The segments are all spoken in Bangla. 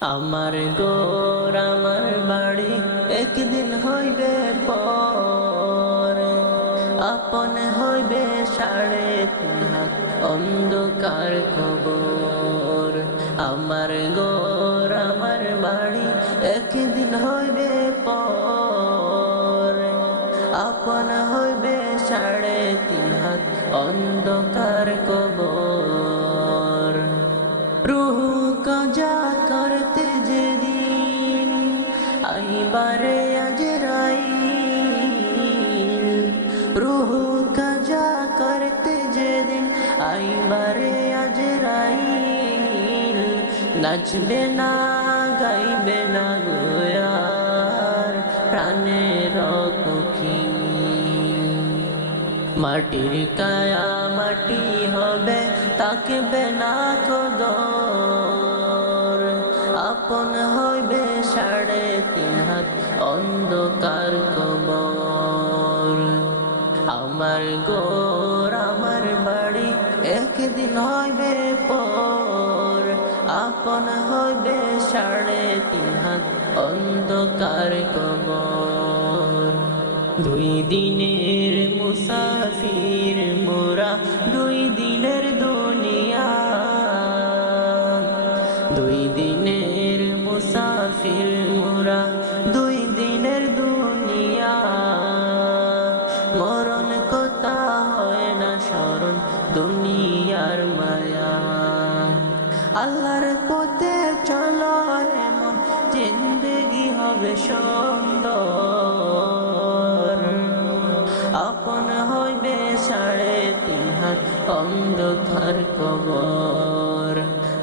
আমার গোর, আমার বাড়ি একদিন হইবে পর। আপন হইবে সাড়ে অন্ধকার কবর। আমার গোর, আমার বাড়ি একদিন হইবে পর। আপন হইবে সাড়ে তিন হাত অন্ধকার কবর। আইবারে আজ রাই রুহু কাজা করতে যেদিন আইবারে আজ রাই নাচবে না, গাইবে না গোয়ার প্রাণের কুকি মাটির কায়া মাটি হবে তাকে বেনা কদর। আপন অন্ধকার কবর। আমার গোর আমার বাড়ি একদিন হইবে পর। আপন হইবে সাড়ে তিন হাত অন্ধকার কবর। দুই দিনের মুসাফির মোরা দুই দিনের মুসাফির মোরা, দুই দিনের দুনিয়া। মরণ কথা হয় না, স্মরণ দুনিয়ার মায়া। আল্লাহর পথে চলো রে মন, জিন্দগি হবে সুন্দর। আপন হইবে সাড়ে তিন হাত অন্ধকার কবর।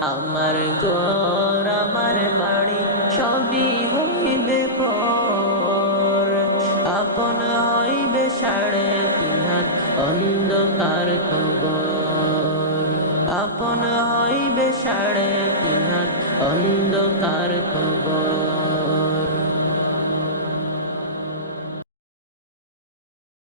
আমার ঘর আমার বাড়ি সবই হইবে পর। আপন হইবে সাড়ে তিন হাত অন্ধকার খবর আপন হইবে সাড়ে তিন হাত অন্ধকার কবর।